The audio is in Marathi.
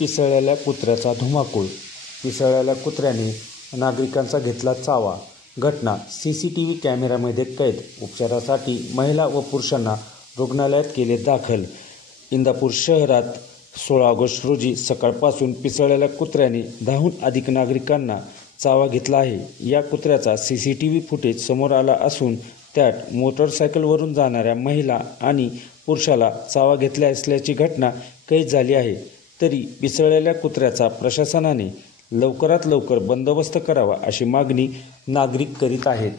पिसळलेल्या कुत्र्याचा धुमाकूळ. पिसळलेल्या कुत्र्याने नागरिकांचा घेतला चावा. घटना सीसीटीव्ही कॅमेऱ्यामध्ये कैद. उपचारासाठी महिला व पुरुषांना रुग्णालयात केले दाखल. इंदापूर शहरात 16 ऑगस्ट रोजी सकाळपासून पिसळलेल्या कुत्र्याने 10हून अधिक नागरिकांना चावा घेतला आहे. या कुत्र्याचा सीसीटीव्ही फुटेज समोर आला असून त्यात मोटरसायकलवरून जाणाऱ्या महिला आणि पुरुषाला चावा घेतला असल्याची घटना कैद झाली आहे. तरी पिसळलेल्या कुत्र्याचा प्रशासनाने लवकरात लवकर बंदोबस्त करावा अशी मागणी नागरिक करीत आहेत.